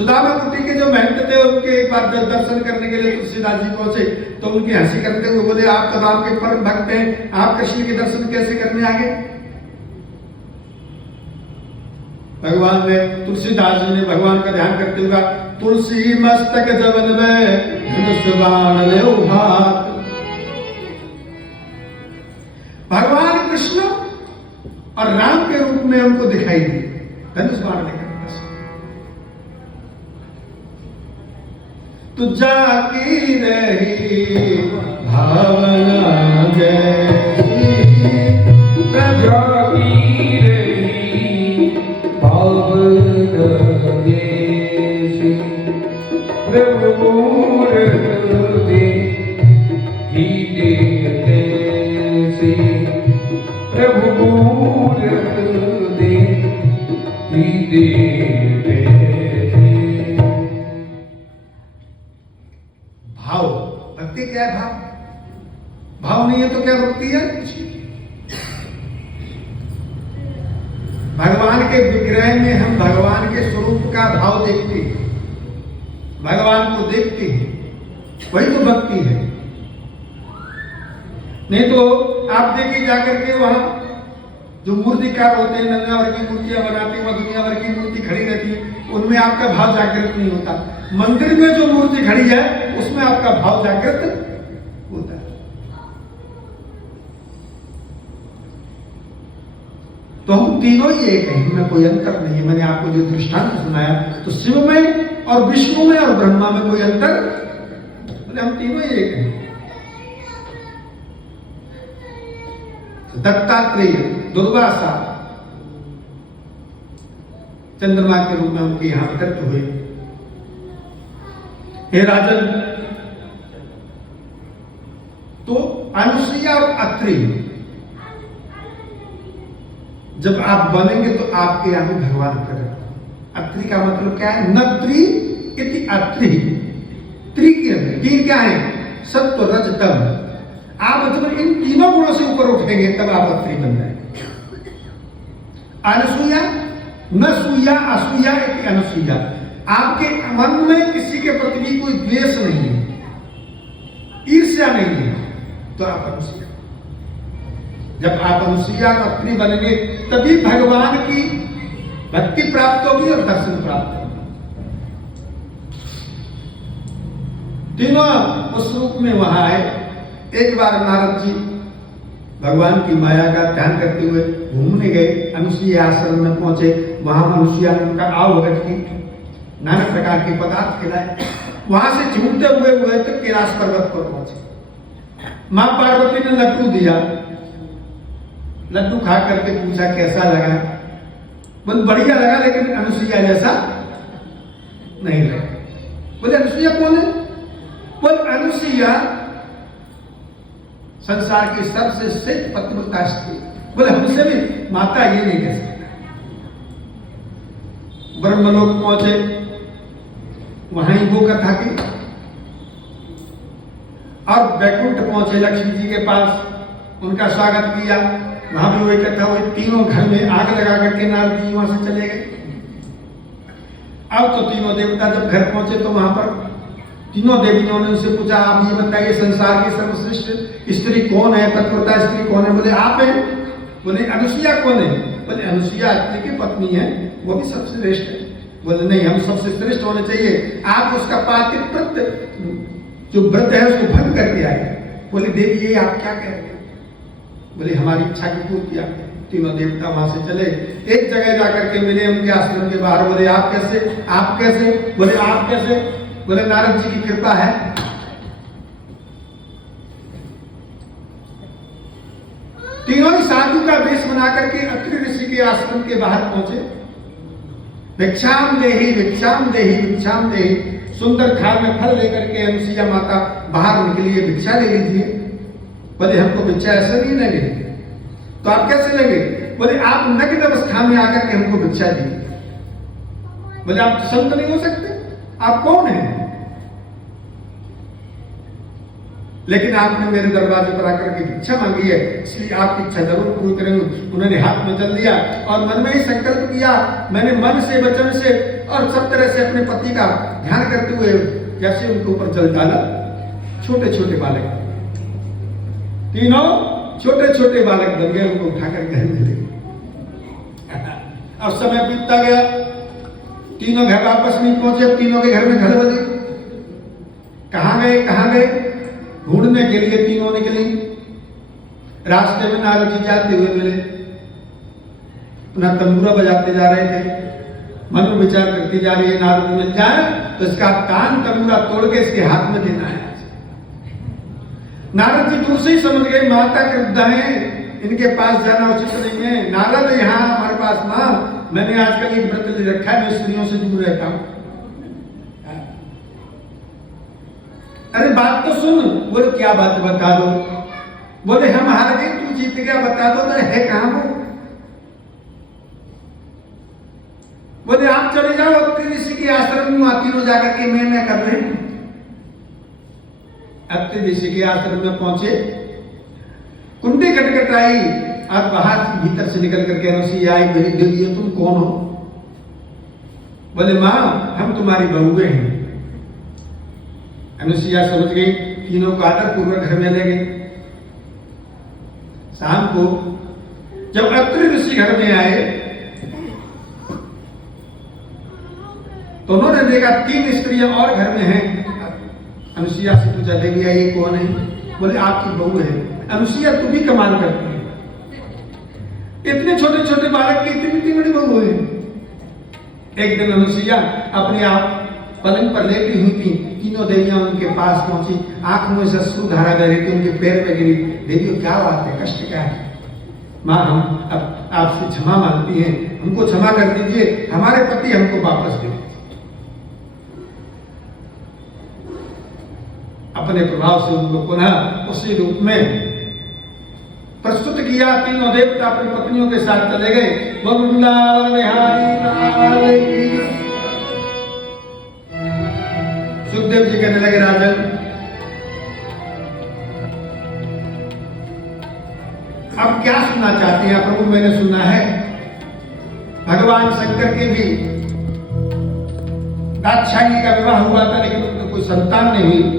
सुदामा कुटी के जो महंत थे उनके एक बार दर्शन करने के लिए तुलसीदास जी पहुंचे तो उनकी हंसी करते हुए बोले, आप तो राम के परम भक्त हैं, आप कृष्ण के दर्शन कैसे करने आ गए? भगवान ने, तुलसीदास जी ने भगवान का ध्यान करते हुए, तुलसी मस्तक जवन में धनुष बाण लेऊ हाथ। भगवान कृष्ण और राम के रूप में उनको दिखाई दी, धनुष बाण लेकर। तो जाकी रही भावना जैसी, जाकी रही भावना जैसी, प्रभु मूरत दे ही देते से, प्रभु मूरत दे ही देते। भाव, भक्ति क्या है? भाव, भाव नहीं है तो क्या भक्ति है? भगवान के विग्रह में हम भगवान के स्वरूप का भाव देखते हैं, भगवान को देखते हैं, वही तो भक्ति है। नहीं तो आप देखिए जाकर के वहां जो मूर्तिकार होते हैं, दुनिया भर की मूर्तियां बनाते हैं, वहां दुनिया भर की मूर्ति खड़ी रहती है, उनमें आपका भाव जागृत नहीं होता। मंदिर में जो मूर्ति खड़ी है उसमें आपका भाव जागृत होता है। तो हम तीनों ही एक हैं, इनमें कोई अंतर नहीं है। मैंने आपको जो दृष्टांत सुनाया तो शिव में और विष्णु में और ब्रह्मा में कोई अंतर, बोले हम तीनों ही एक हैं। दत्तात्रेय, दुर्वासा चंद्रमा के रूप में उनके यहां अवतरित हुए। हे राजन, तो अनुसुईया और अत्रि जब आप बनेंगे तो आपके यहां भी भगवान करें। अत्रि का मतलब क्या है? नत्री इति अत्रि। त्रि के तीन क्या है? सत्व रज तम। आप मतलब इन तीनों गुणों से ऊपर उठेंगे तब आप अत्रि बन जाएंगे। अनुसूया, न सूया असूया इति अनुसूया। आपके मन में किसी के प्रति भी कोई द्वेष नहीं है, ईर्ष्या नहीं है, तो आप अनुसूया। जब आप अनुसूया और अत्रि बनेंगे तभी भगवान की भक्ति प्राप्त होगी और दर्शन प्राप्त होगी। तीनों उस रूप में वहां आए। एक बार नारद जी भगवान की माया का ध्यान करते हुए घूमने गए, अनुसूया आश्रम में पहुंचे। वहां अनुसूया ने उनका आवभगत की, नाना प्रकार के पदार्थ खिलाए। वहां से झूमते हुए तो कैलाश पर्वत पर पहुंचे। मां पार्वती ने लड्डू दिया, लड्डू खा करके पूछा कैसा लगा? बोले बढ़िया लगा, लेकिन अनुसूया जैसा नहीं लगा। बोले अनुसूया कौन है? बोले अनुसूया संसार की सबसे श्रेष्ठ पतिव्रता स्त्री। बोले हमसे भी माता ये नहीं कह सकता। ब्रह्मलोक पहुंचे, वहां ही वो कथा की। और बैकुंठ पहुंचे लक्ष्मी जी के पास, उनका स्वागत किया। वहां भी वही कथा हुई। तीनों घर में आग लगा करके नारद जी वहां से चले गए। अब तो तीनों देवता जब घर पहुंचे तो वहां पर तीनों देवियों ने उनसे पूछा, आप ये बताइए संसार की सर्वश्रेष्ठ स्त्री कौन है, तत्वता स्त्री कौन है? बोले आप हैं। बोले अनुसूया कौन है? बोले अनुसूया अत्रि की पत्नी है, वो भी सबसे श्रेष्ठ है। बोले नहीं, हम सबसे श्रेष्ठ होने चाहिए। आप उसका पातिव्रत जो व्रत है उसको भंग करके आए। बोले देवी ये आप क्या कह रहे हैं? बोले हमारी इच्छा की पूर्ति आप। तीनों देवता वहां से चले, एक जगह जाकर के मिले उनके आश्रम के बाहर। बोले आप कैसे? आप कैसे? बोले आप कैसे? बोले नारद जी की कृपा है। तीनों ही साधु का वेश बना करके अत्रि ऋषि के आश्रम के बाहर पहुंचे। भिक्षाम देहि भिक्षाम देहि भिक्षाम देहि। सुंदर थाल में फल लेकर के अनुसूया माता बाहर निकली है, भिक्षा ले लीजिए। बोले हमको भिक्षा ऐसे नहीं लगे। तो आप कैसे लगे? बोले आप नग्न अवस्था में आकर के हमको भिक्षा दी। बोले आप संत नहीं हो सकते, आप कौन हैं? लेकिन आपने मेरे दरवाजे पर आकर के भिक्षा मांगी है, इसलिए आपकी इच्छा जरूर पूरी करेंगे। उन्होंने हाथ में जल दिया और मन में ही संकल्प किया। मैंने मन से, वचन से और सब तरह से अपने पति का ध्यान करते हुए जैसे उनके ऊपर जल डाला। छोटे छोटे बालक, तीनों छोटे छोटे बालक बन गए, उनको उठाकर घर में ले गए। अब समय बीतता गया, तीनों घर वापस नहीं पहुंचे। तीनों के घर में खलबली। कहां गए, कहां गए ढूंढने के लिए तीनों निकली। रास्ते में नारद जी जाते हुए मिले, अपना तंबूरा बजाते जा रहे थे। मन में विचार करती जा रही है, नारद मिल जाए तो इसका कान तंबूरा तोड़ के इसके हाथ में देना है। नारद जी दूर से ही समझ गए माता क्रुद्ध है, इनके पास जाना उचित नहीं है। नारद यहाँ हमारे पास मां, मैंने आजकल एक व्रत ले रखा है, मैं स्त्रियों से दूर रहता हूं। अरे बात तो सुन। बोले क्या बात, बता दो। बोले हम हार गए, तू जीत गया, बता दो तो है कहां वो। बोले आप चले जाओ अत्रि ऋषि के आश्रम में, तीनों जाकर के मैं कर रहे हैं। अत्रि ऋषि के आश्रम में पहुंचे, कुंडी खटखटाई और बाहर भीतर से निकल करके अनुसुईया आई, मेरी देवी तुम कौन हो। बोले मां हम तुम्हारी बहुएं हैं। अनुसुईया समझ गई, तीनों को आदर पूर्वक घर में ले गए। शाम को जब अत्रि ऋषि घर में आए तो उन्होंने देखा 3 स्त्रियां और घर में हैं। अनुसुईया से पूछा, देवी ये कौन है। बोले आपकी बहू है। अनुसुईया तू भी कमाल करती है, इतने छोटे छोटे बालक की इतनी बड़ी बहू है। एक दिन अनुसुईया अपने आप पलंग पर लेटी हुई थी, तीनों देवियां उनके पास पहुंची, आंख में से अश्रुधारा बह रही थी, उनके पैर पे गिरी। देवियों क्या बात है, कष्ट क्या है। मां हम अब आपसे क्षमा मांगती हैं, हमको क्षमा कर दीजिए, हमारे पति हमको वापस दे। अपने प्रभाव से उनको पुनः उसी रूप में प्रस्तुत किया। तीनों देवता अपनी पत्नियों के साथ चले गए। वृंदावन बिहारी लाल की। सुखदेव जी कहने लगे, राजन अब क्या सुनना चाहते हैं प्रभु। मैंने सुना है भगवान शंकर के भी दाक्षायणी का विवाह हुआ था, लेकिन उनको कोई संतान नहीं हुई।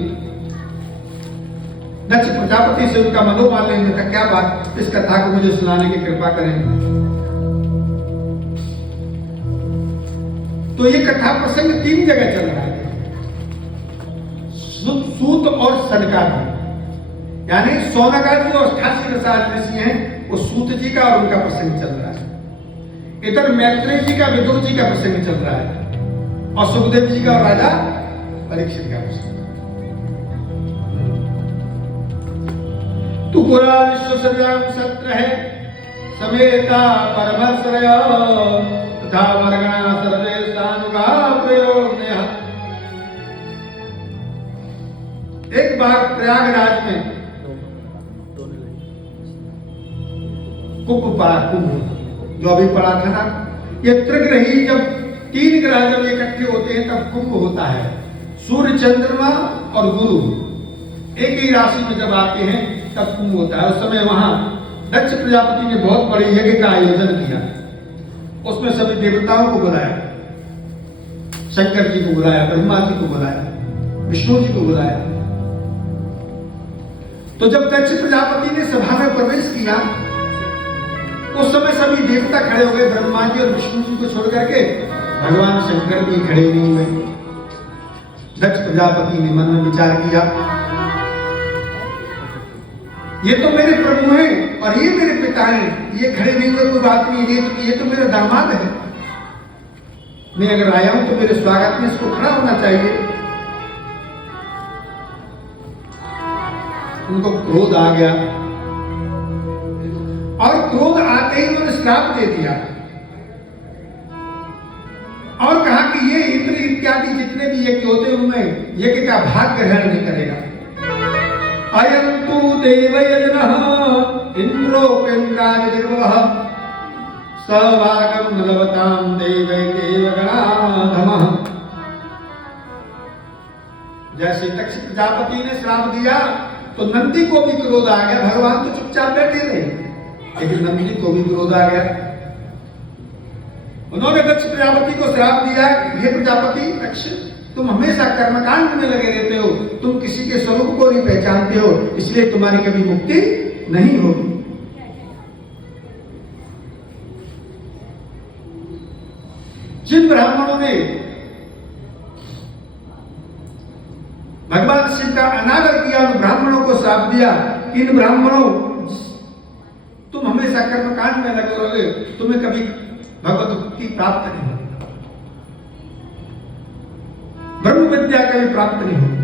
दक्ष प्रजापति से उनका मनोमालिन्य था। क्या बात, इस कथा को मुझे सुनाने की कृपा करें। तो ये कथा प्रसंग 3 जगह चल रहा है, सूत और सनकादि, यानी सौनकादि जो 88 रसाल ऋषि हैं, वो सूत जी का और उनका प्रसंग चल रहा है। इधर मैत्रेय जी का, विदुर जी का प्रसंग चल रहा है, और सुखदेव जी का और राजा परीक्षित का प्रसंग। तू पूरा विश्व सृजन सत्र है समेता परमश्रय तथा वर्गणा सर्वेशानुगा प्रयोग ने। एक बार प्रयागराज में कुंभ पड़ा, कुंभ जो अभी पड़ा था ना, ये त्रिग्रही जब 3 ग्रह जब इकट्ठे होते हैं तब कुंभ होता है। सूर्य, चंद्रमा और गुरु एक ही राशि में जब आते हैं तब कुंभ होता है। उस समय वहां दक्ष प्रजापति ने बहुत बड़े यज्ञ का आयोजन किया। उसमें सभी देवताओं को बुलाया, शंकर जी को बुलाया, ब्रह्मा जी को बुलाया, विष्णु जी को बुलाया। तो जब दक्ष प्रजापति ने सभा में प्रवेश किया उस समय सभी देवता खड़े हो गए, ब्रह्मा जी और विष्णु जी को छोड़ करके भगवान शंकर भी खड़े नहीं हुए। दक्ष प्रजापति ने मन में विचार किया, ये तो मेरे प्रभु हैं और ये मेरे पिता हैं, ये खड़े नहीं हुए कोई बात नहीं, ये तो मेरा दामाद है। मैं अगर आया हूं तो मेरे स्वागत में इसको खड़ा होना चाहिए। उनको क्रोध आ गया और क्रोध आते ही उन्होंने श्राप दे दिया और कहा कि ये इंद्र इत्यादि जितने भी यज्ञ होते हैं उनमें यज्ञ का भाग ग्रहण नहीं करेगा। अयं तु देवयजनः इंद्रोपेन्द्रादिर्वः सभागं लभतां देवै देवगणाधमः। जैसे दक्ष प्रजापति ने श्राप दिया तो नंदी को भी क्रोध आ गया, भगवान तो चुपचाप बैठे रहे, लेकिन नंदी को भी क्रोध आ गया। उन्होंने दक्ष प्रजापति को श्राप दिया, हे प्रजापति दक्ष, तुम हमेशा कर्मकांड में लगे रहते हो, तुम किसी के स्वरूप को नहीं पहचानते हो, इसलिए तुम्हारी कभी मुक्ति नहीं होगी। जिन ब्राह्मणों ने भगवान शिव का अनादर किया, उन ब्राह्मणों को श्राप दिया, इन ब्राह्मणों तुम हमेशा कर्मकांड में लगे रहोगे, तुम्हें कभी भगवत मुक्ति प्राप्त नहीं होगी, ब्रह्म विद्या कभी प्राप्त नहीं होगी।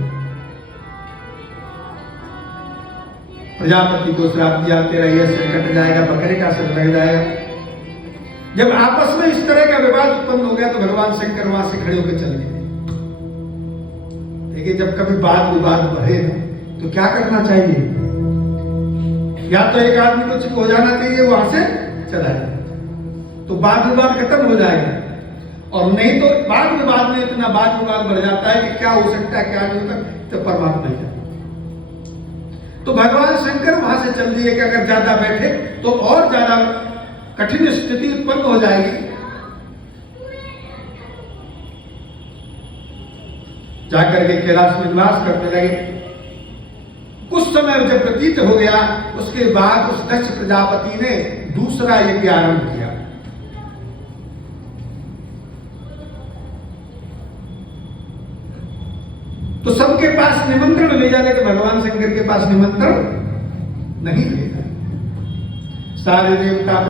प्रजापति को श्राप दिया, तेरा यह सिर कट जाएगा, बकरे का सिर लग जाएगा। जब आपस में इस तरह का विवाद उत्पन्न हो गया तो भगवान शंकर वहां से खड़े होकर चल गए। देखिए, जब कभी वाद विवाद बढ़े तो क्या करना चाहिए? या तो एक आदमी को चुप हो जाना चाहिए, वहां से चला जाए, तो वाद विवाद खत्म हो जाएगा, और नहीं तो वाद विवाद में इतना वाद विवाद बढ़ जाता है कि क्या हो सकता है क्या नहीं होता, तो परमात्मा ही। तो भगवान शंकर वहां से चल दिए कि अगर ज्यादा बैठे तो और ज्यादा कठिन स्थिति उत्पन्न हो जाएगी। जाकर के कैलाश में निवास करने लगे। कुछ समय जब व्यतीत हो गया, उसके बाद उस दक्ष प्रजापति ने दूसरा यज्ञ आरंभ किया। तो सबके पास निमंत्रण भेजा, लेकिन भगवान शंकर के पास निमंत्रण नहीं भेजा। सारे देवता